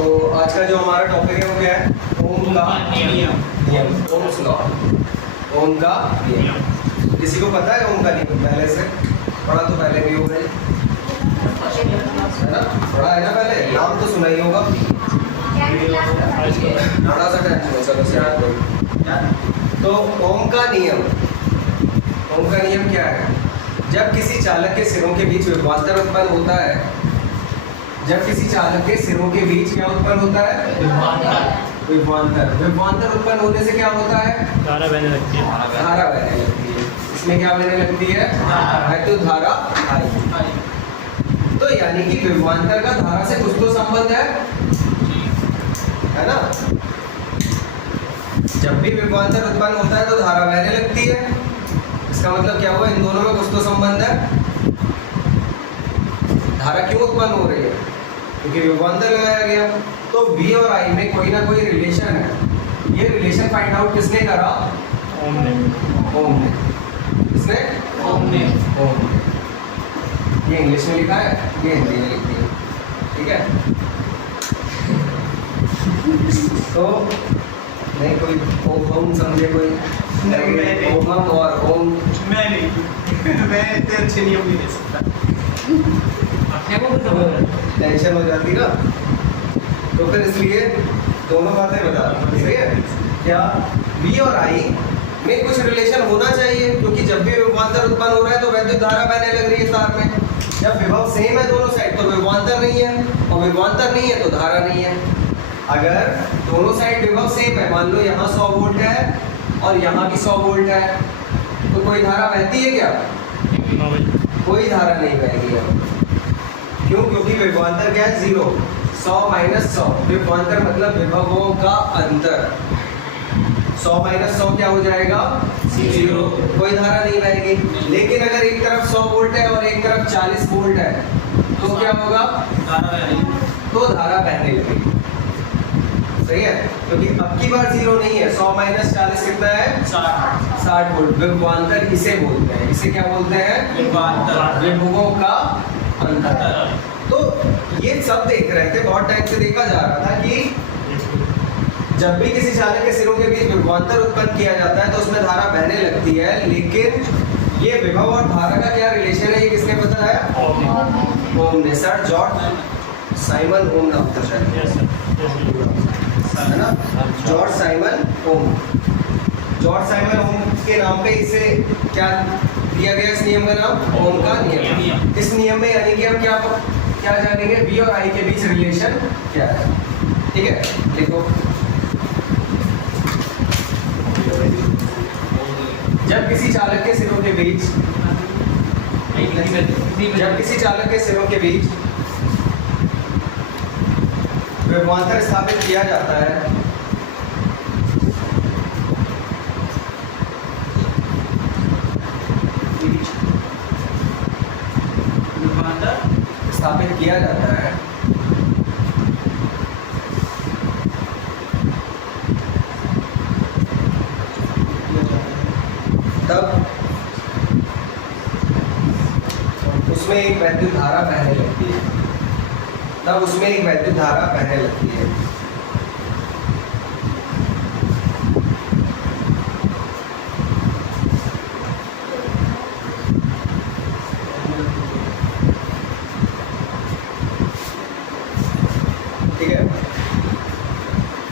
तो आज का जो हमारा टॉपिक है वो क्या है? ओम का नियम, ओम्स लॉ, ओम का नियम। किसी को पता है ओम का नियम पहले से? पढ़ा तो पहले भी होगा है ना? पढ़ा है ना पहले? नाम तो सुना ही होगा। थोड़ा सा टेंशन, चलो से याद करो। तो ओम का नियम, ओम का नियम क्या है? जब किसी चालक के सिरों के बीच विभवांतर उत्पन्न होता है, जब किसी चालक के सिरों के बीच क्या उत्पन्न होता है? विभवांतर। विभवांतर उत्पन्न होने से क्या होता है? धारा बहने लगती है। धारा बहने लगती है। इसमें क्या बहने लगती है? वैद्युत धारा आई। तो यानी कि विभवांतर का धारा से कुछ तो संबंध है ना? जब भी विभवांतर उत्पन्न होता है तो धारा बहने लगती है। इसका मतलब क्या हुआ? इन दोनों में कुछ तो संबंध है। धारा क्यों उत्पन्न हो रही है? क्योंकि विभवांतर लगाया गया। तो V और I में कोई ना कोई रिलेशन है। ये रिलेशन फाइंड आउट किसने करा? ओम ने। ओम ने। किसने? ओम ने। ओम ने। ये इंग्लिश में लिखा है, ये हिंदी में लिखी है, ठीक है? तो नहीं कोई ओम समझे कोई? ओम और ओम मैं नहीं, मैं इतने अच्छे नियम नहीं दे सकता। टेंशन हो जाती ना, तो फिर इसलिए दोनों बातें बता रहा हूं, ठीक है? क्या V और I में कुछ रिलेशन होना चाहिए, क्योंकि जब भी विभवांतर उत्पन्न हो रहा है तो वैद्युत धारा बहने लग रही है तार में। जब विभव सेम है दोनों साइड तो विभवांतर नहीं है, और विभवांतर नहीं है तो धारा नहीं है। अगर दोनों साइड विभव सेम है, मान लो यहाँ 100 वोल्ट है और यहाँ भी 100 वोल्ट है, तो कोई धारा बहती है क्या? कोई धारा नहीं बहेगी अब। क्यों? क्योंकि विभवांतर क्या है? 0। 100 माइनस 100, विभवांतर मतलब विभवों का अंतर। 100 माइनस 100 क्या हो जाएगा? 0। कोई धारा नहीं बहेगी। लेकिन अगर एक तरफ 100 वोल्ट है और एक तरफ 40 वोल्ट है तो क्या होगा? तो धारा बहने लगेगी। सही है? क्योंकि अब की बार 0 नहीं है। 100 माइनस 40 कितना है? 60 वोल्ट। विभवांतर इसे बोलते हैं। इसे क्या बोलते हैं? विभवांतर। विभवों का अंतर। तो ये सब देख रहे थे, बहुत टाइम से देखा जा रहा था कि जब भी किसी चालक के सिरों के बीच विभवांतर उत्पन्न किया जाता है तो उसमें धारा बहने लगती है। लेकिन ये विभव और धारा का क्या रिलेशन है, ये किसने बताया? ओम ने। सर जॉर्ज साइमन ओम नाम था शायद, है ना? जॉर्ज साइमन ओम। जॉर्ज साइमन ओम के नाम पे इसे क्या दिया गया? इस नियम का नाम ओम का नियम। इस नियम में यानी कि हम क्या जानेंगे? V और I के बीच रिलेशन क्या है, ठीक है? देखो, जब किसी चालक के सिरों के बीच विभवांतर स्थापित किया जाता है, स्थापित किया जाता है, तब उसमें एक वैद्युत धारा बहने लगती है। तब उसमें एक वैद्युत धारा बहने लगती है। ठीक है?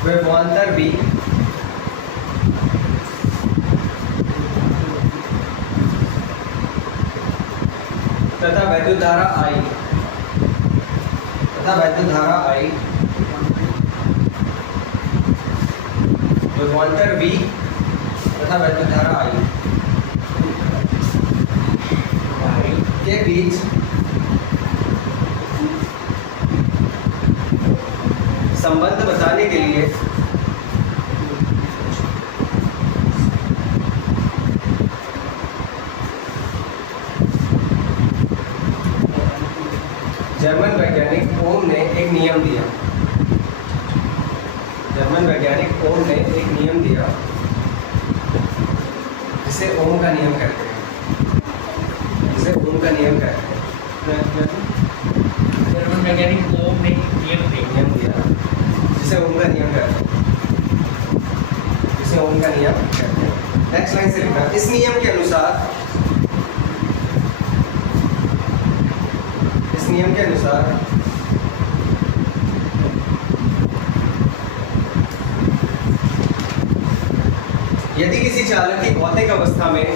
विभवांतर भी तथा वैद्युत धारा I विभवांतर V तथा वैद्युत धारा I के बीच संबंध बताने के लिए जर्मन वैज्ञानिक ओम ने एक नियम दिया। जर्मन वैज्ञानिक ओम ने एक नियम दिया जिसे ओम का नियम कहते हैं। जिसे ओम का नियम कहते हैं। जर्मन वैज्ञानिक ओम ने नियम दिया। जिसे ओम का नियम कहते हैं, जिसे ओम का नियम कहते हैं। नेक्स्ट लाइन से लिखना, इस नियम के अनुसार, इस नियम के अनुसार यदि किसी चालक की भौतिक अवस्था में,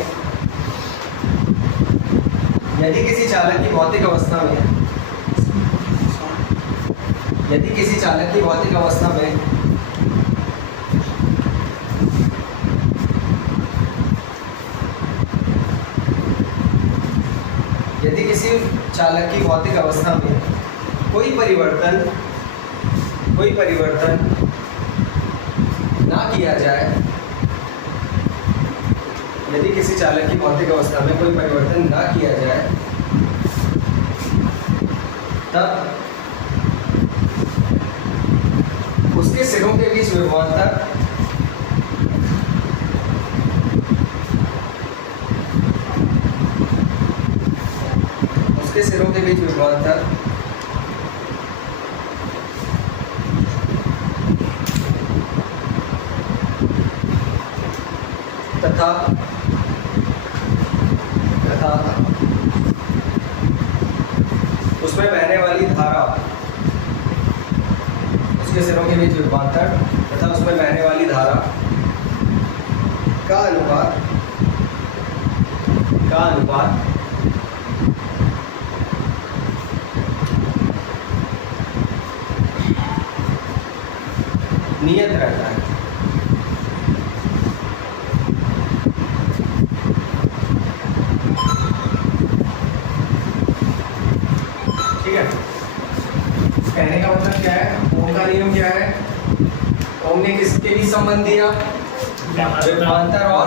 यदि किसी चालक की भौतिक अवस्था में, यदि किसी चालक की भौतिक अवस्था में यदि किसी चालक की भौतिक अवस्था में कोई परिवर्तन ना किया जाए, यदि किसी चालक की भौतिक अवस्था में कोई परिवर्तन ना किया जाए, तब उसके सिरों के बीच विभवांतर, उसके सिरों के बीच विभवांतर तथा उसमें बहने वाली धारा, उसके सिरों के बीच विभवांतर तथा उसमें बहने वाली धारा का अनुपात नियत रहता है। ठीक है, कहने का मतलब क्या है, ओम का नियम क्या है, ओम ने किसके बीच संबंध दिया, विभवांतर और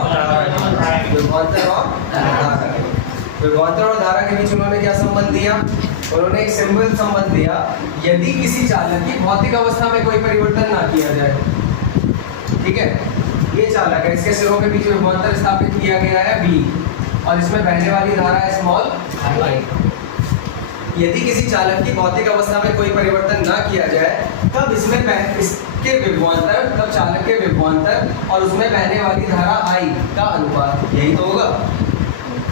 धारा के बीच उन्होंने क्या संबंध दिया, उन्होंने एक सिंबल संबंध दिया, यदि किसी चालक की भौतिक अवस्था में कोई परिवर्तन ना किया जाए। ठीक है, ये चालक है, इसके सिरों के बीच विभवांतर स्थापित किया गया है V, और इसमें बहने वाली धारा है स्मॉल I। यदि किसी चालक की भौतिक अवस्था में कोई परिवर्तन ना किया जाए, तब इसके विभवांतर, तब चालक के विभवांतर और उसमें बहने वाली धारा I का अनुपात, यही तो होगा।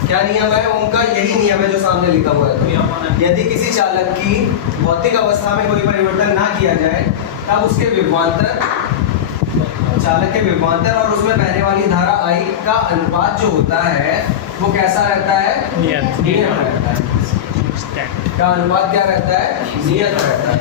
क्या नियम है ओम का, यही नियम है जो सामने लिखा हुआ है। तो यदि किसी चालक की भौतिक अवस्था में कोई परिवर्तन ना किया जाए, तब उसके विभवांतर, चालक के विभवांतर और उसमें बहने वाली धारा I का अनुपात जो होता है वो कैसा रहता है, नियत रहता है। का अनुपात क्या रहता है, नियत रहता है।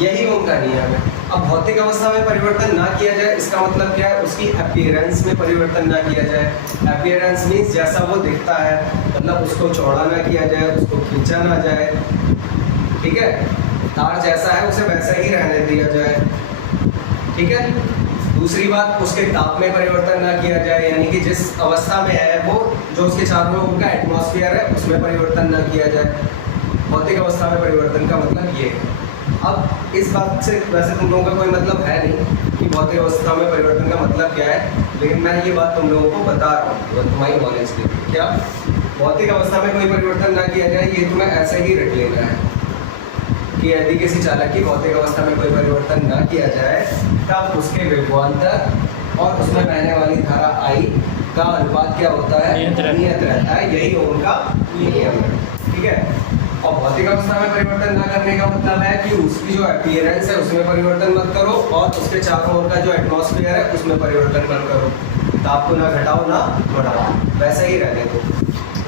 यही ओम का नियम है। अब भौतिक अवस्था में परिवर्तन ना किया जाए, इसका मतलब क्या है, उसकी अपीयरेंस में परिवर्तन ना किया जाए। अपीयरेंस मीन्स जैसा वो दिखता है, मतलब उसको चौड़ा ना किया जाए, उसको खींचा ना जाए। ठीक है, तार जैसा है उसे वैसा ही रहने दिया जाए। ठीक है, दूसरी बात, उसके ताप में परिवर्तन ना किया जाए, यानी कि जिस अवस्था में है वो, जो उसके चारों ओर का एटमॉस्फेयर है उसमें परिवर्तन ना किया जाए। भौतिक अवस्था में परिवर्तन का मतलब ये है। अब इस बात से वैसे तुम लोगों का कोई मतलब है नहीं कि भौतिक अवस्था में परिवर्तन का मतलब क्या है, लेकिन मैं ये बात तुम लोगों को बता रहा हूँ तुम्हारी नॉलेज के लिए। क्या भौतिक अवस्था में कोई परिवर्तन ना किया जाए, ये तुम्हें ऐसे ही रख लेना है कि यदि किसी चालक की भौतिक अवस्था में कोई परिवर्तन ना किया जाए, तब उसके विभवांतर और उसमें बहने वाली धारा I का अनुपात क्या होता है, नियत रहता है। यही ओम का नियम है। ठीक है, और भौतिक अवस्था में परिवर्तन ना करने का मतलब है कि उसकी जो अपीयरेंस है उसमें परिवर्तन मत करो, और उसके चारों ओर का जो एटमॉस्फेयर है उसमें परिवर्तन मत करो। ताप को ना घटाओ ना बढ़ाओ, वैसे ही रहने दो।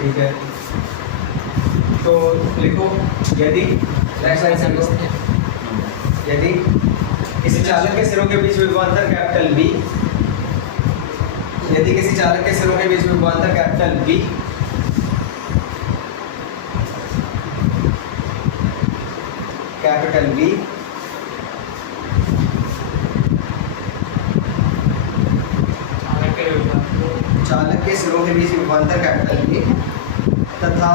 ठीक है, तो लिखो, यदि नेक्स्ट लाइन से लिखो, यदि किसी चालक के सिरों के बीच विभवांतर कैपिटल V, यदि किसी चालक के सिरों के बीच विभवांतर कैपिटल V चालक के सिरों के बीच विभवांतर कैपिटल V तथा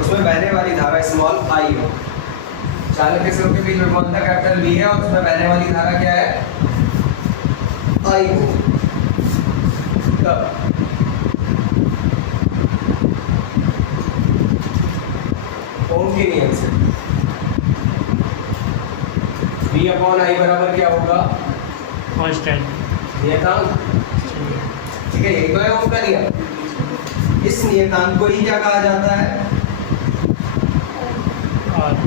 उसमें बहने वाली धारा स्मॉल I हो। चालक के सिरों के बीच विभवांतर कैपिटल V है और उसमें बहने वाली धारा क्या है, I हो। अपॉन आई बराबर क्या होगा? कांस्टेंट। नियतांक। ठीक है, यही तो है ओम का नियम। इस नियतांक को ही क्या कहा जाता है? और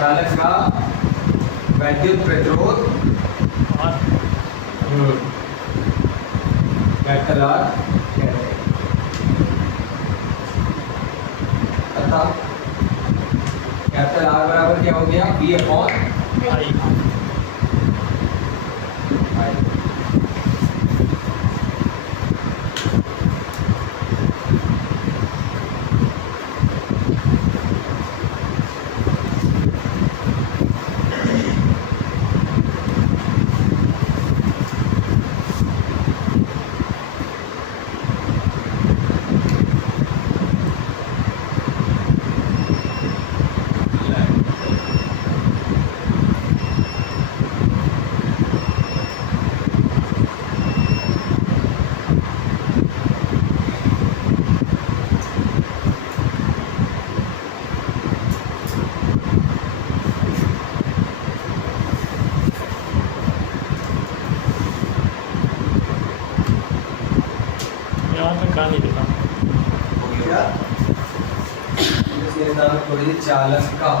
चालक का वैद्युत प्रतिरोध कैपिटल आर कहते हैं। अतः कैपिटल आर बराबर क्या हो गया? B upon I. आई। यहाँ पे कहाँ नहीं लिखा? हो गया। इस नियतांक को ही चालक का